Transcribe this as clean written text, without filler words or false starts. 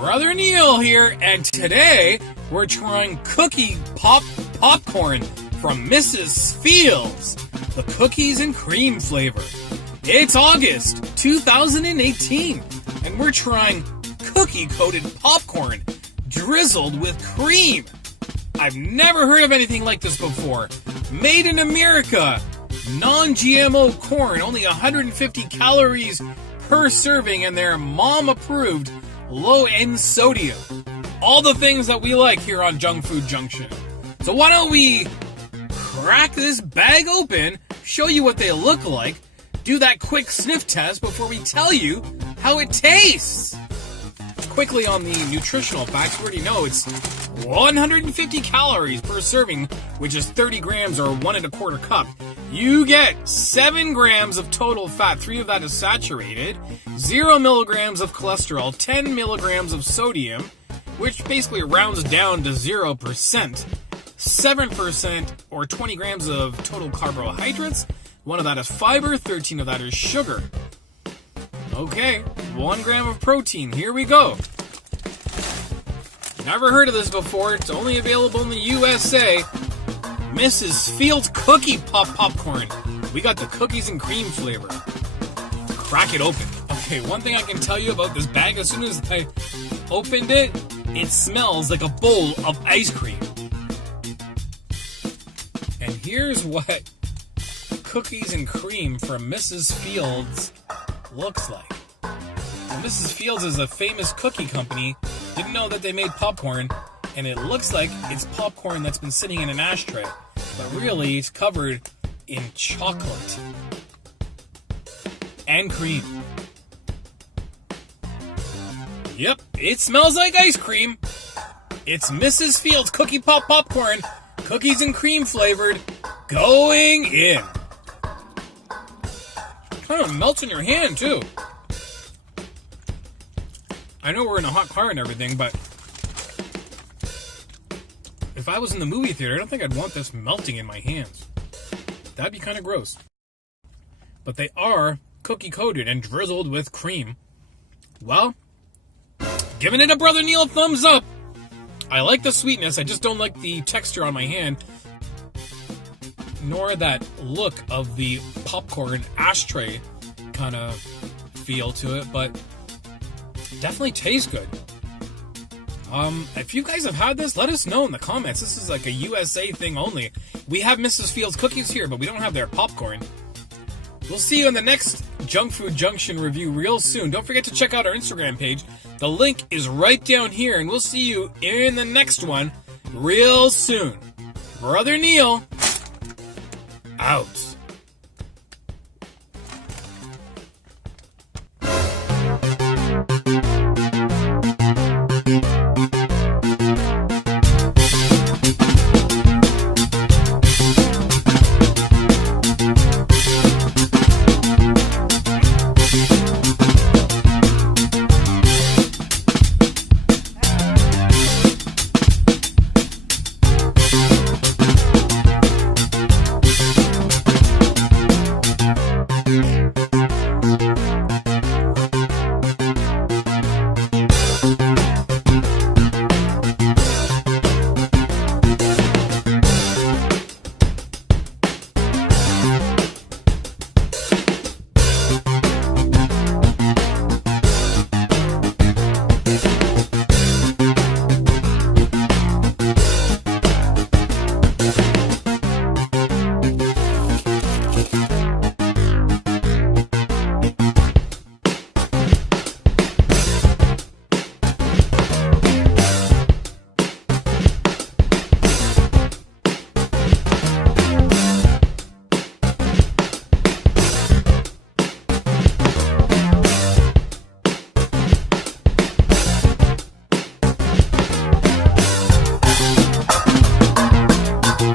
Brother Neil here, and today we're trying cookie popcorn from Mrs. Fields, the cookies and cream flavor. It's August 2018, and we're trying cookie-coated popcorn drizzled with cream. I've never heard of anything like this before. Made in America, non-GMO corn, only 150 calories per serving, and they're mom-approved, low in sodium. All the things that we like here on Junkfood Junction. So why don't we crack this bag open, show you what they look like, do that quick sniff test before we tell you how it tastes. Quickly on the nutritional facts, we already know it's 150 calories per serving, which is 30 grams or 1 1/4 cup. You get 7 grams of total fat, 3 of that is saturated, 0 milligrams of cholesterol, 10 milligrams of sodium, which basically rounds down to 0%, 7% or 20 grams of total carbohydrates, 1 of that is fiber, 13 of that is sugar. Okay, 1 gram of protein, here we go. Never heard of this before, it's only available in the USA. Mrs. Fields Cookie Popcorn. We got the cookies and cream flavor. Crack it open. Okay, one thing I can tell you about this bag, as soon as I opened it, it smells like a bowl of ice cream. And here's what cookies and cream from Mrs. Fields looks like. Now, Mrs. Fields is a famous cookie company. Didn't know that they made popcorn, and it looks like it's popcorn that's been sitting in an ashtray, but really it's covered in chocolate and cream. Yep, it smells like ice cream. It's Mrs. Fields Cookie Popcorn, cookies and cream flavored, going in. Kind of melts in your hand too. I know we're in a hot car and everything, but if I was in the movie theater, I don't think I'd want this melting in my hands. That'd be kind of gross. But they are cookie-coated and drizzled with cream. Well, giving it a Brother Neil thumbs up. I like the sweetness, I just don't like the texture on my hand, nor that look of the popcorn ashtray kind of feel to it, but definitely tastes good. If you guys have had this, let us know in the comments. This is like a USA thing only. We have Mrs. Fields cookies here, but we don't have their popcorn. We'll see you in the next Junkfood Junction review real soon. Don't forget to check out our Instagram page. The link is right down here, and we'll see you in the next one real soon. Brother Neil, out.